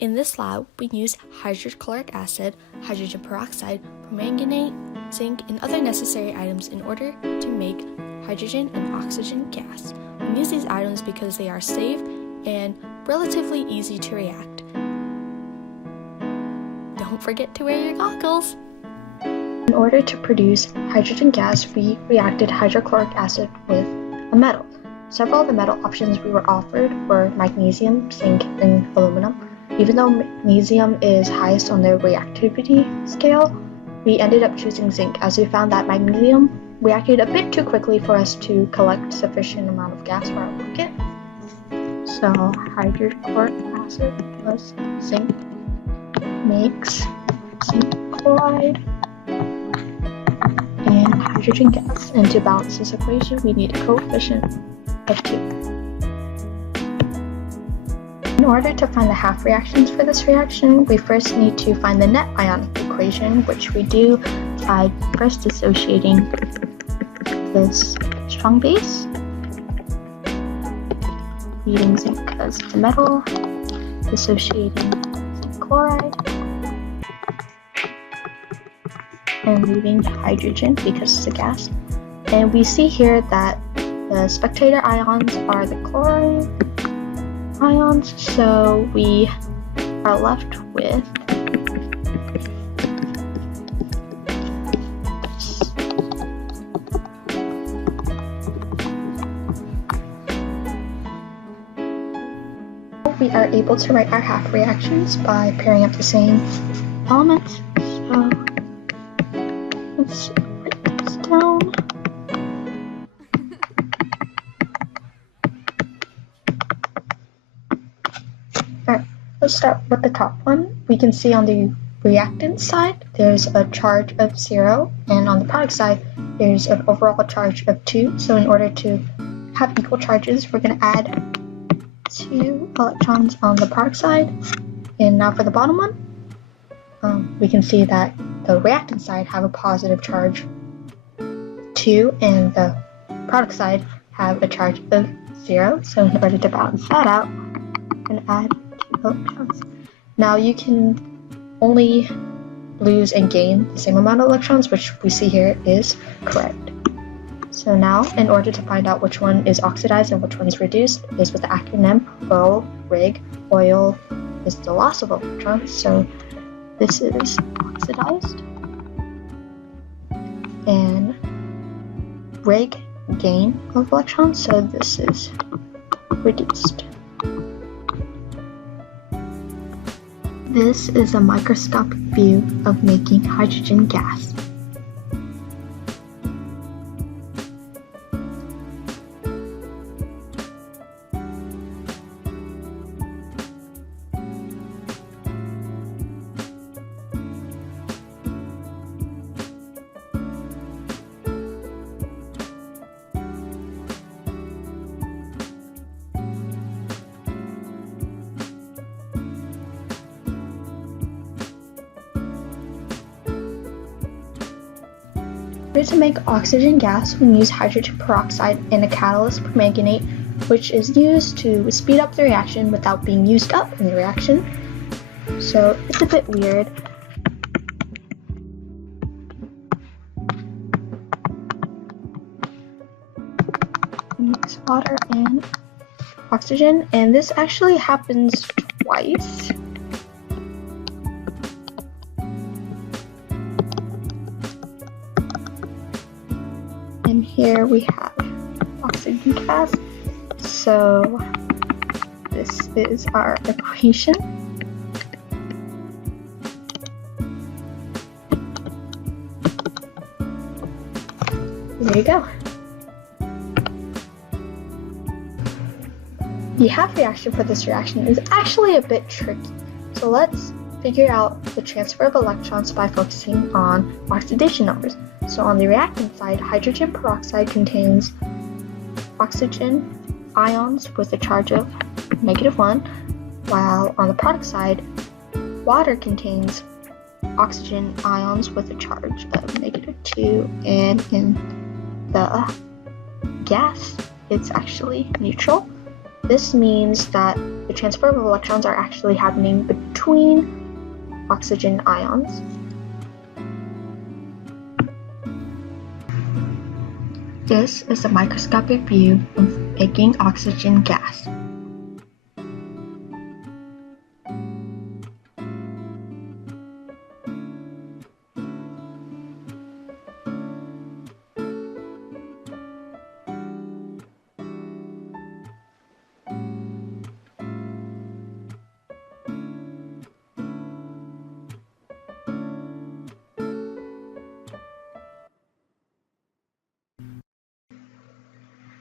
In this lab, we use hydrochloric acid, hydrogen peroxide, permanganate, zinc, and other necessary items in order to make hydrogen and oxygen gas. We use these items because they are safe and relatively easy to react. Don't forget to wear your goggles! In order to produce hydrogen gas, we reacted hydrochloric acid with a metal. Several of the metal options we were offered were magnesium, zinc, and aluminum. Even though magnesium is highest on the reactivity scale, we ended up choosing zinc as we found that magnesium reacted a bit too quickly for us to collect sufficient amount of gas for our rocket. So hydrochloric acid plus zinc makes zinc chloride and hydrogen gas. And to balance this equation, we need a coefficient of 2. In order to find the half reactions for this reaction, we first need to find the net ionic equation, which we do by first dissociating this strong base, leaving zinc as the metal, dissociating zinc chloride, and leaving hydrogen because it's a gas. And we see here that the spectator ions are the chlorine ions, so we are left with this. We are able to write our half reactions by pairing up the same elements. So let's write this down. Alright, let's start with the top one. We can see on the reactant side there's a charge of 0, and on the product side there's an overall charge of 2. So in order to have equal charges, we're going to add 2 electrons on the product side. And now for the bottom one, we can see that the reactant side have a positive charge 2 and the product side have a charge of 0. So in order to balance that out, I'm going to add 2 electrons. Now you can only lose and gain the same amount of electrons, which we see here is correct. So now, in order to find out which one is oxidized and which one is reduced, is with the acronym OIL, RIG. OIL is the loss of electrons, so this is oxidized, and RIG, gain of electrons, so this is reduced. This is a microscopic view of making hydrogen gas. In order to make oxygen gas, we use hydrogen peroxide and a catalyst permanganate, which is used to speed up the reaction without being used up in the reaction. So it's a bit weird. Mix water and oxygen, and this actually happens twice. And here we have oxygen gas. So this is our equation. There you go. The half reaction for this reaction is actually a bit tricky. So let's figure out the transfer of electrons by focusing on oxidation numbers. So on the reactant side, hydrogen peroxide contains oxygen ions with a charge of -1, while on the product side, water contains oxygen ions with a charge of -2, and in the gas, it's actually neutral. This means that the transfer of electrons are actually happening between oxygen ions. This is a microscopic view of making oxygen gas.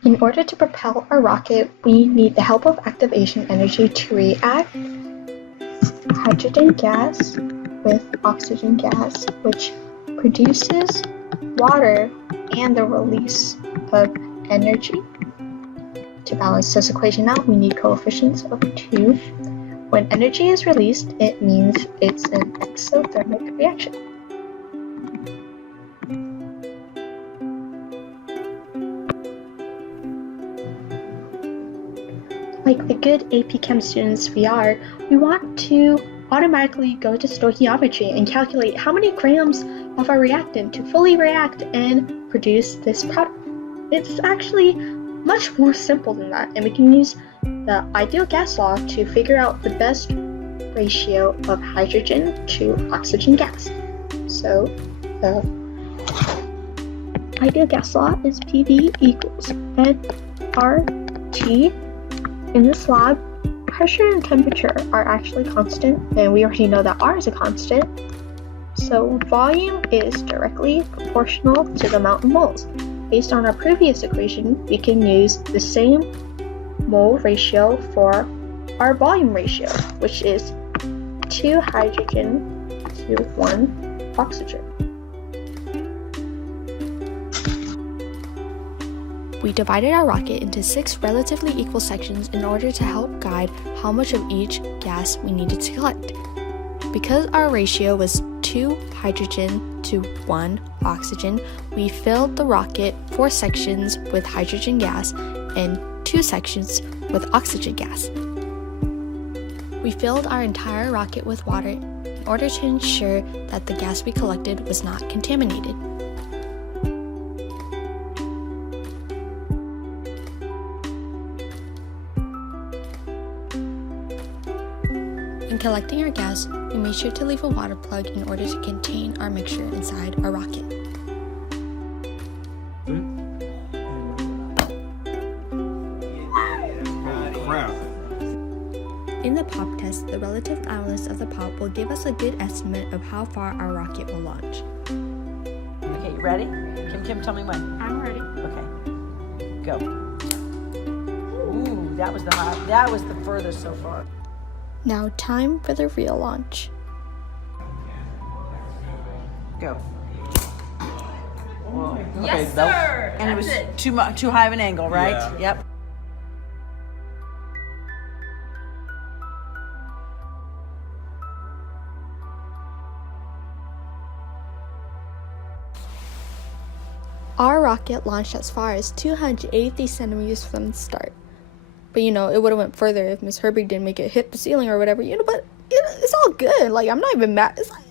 In order to propel our rocket, we need the help of activation energy to react hydrogen gas with oxygen gas, which produces water and the release of energy. To balance this equation out, we need coefficients of 2. When energy is released, it means it's an exothermic reaction. Like the good AP Chem students we are, we want to automatically go to stoichiometry and calculate how many grams of our reactant to fully react and produce this product. It's actually much more simple than that, and we can use the ideal gas law to figure out the best ratio of hydrogen to oxygen gas. So the ideal gas law is PV equals nRT. In this lab, pressure and temperature are actually constant, and we already know that R is a constant. So volume is directly proportional to the amount of moles. Based on our previous equation, we can use the same mole ratio for our volume ratio, which is 2 hydrogen to 1 oxygen. We divided our rocket into 6 relatively equal sections in order to help guide how much of each gas we needed to collect. Because our ratio was 2 hydrogen to 1 oxygen, we filled the rocket 4 sections with hydrogen gas and 2 sections with oxygen gas. We filled our entire rocket with water in order to ensure that the gas we collected was not contaminated. In collecting our gas, we made sure to leave a water plug in order to contain our mixture inside our rocket. In the pop test, the relative idleness of the pop will give us a good estimate of how far our rocket will launch. Okay, you ready? Kim, tell me when. I'm ready. Okay, go. Ooh, that was the furthest so far. Now time for the real launch. Go. Whoa. Yes, Okay, sir. And it was That's too high of an angle, right? Yeah. Yep. Our rocket launched as far as 283 centimeters from the start. But it would have went further if Miss Herbig didn't make it hit the ceiling or whatever, but it's all good. Like, I'm not even mad. It's like,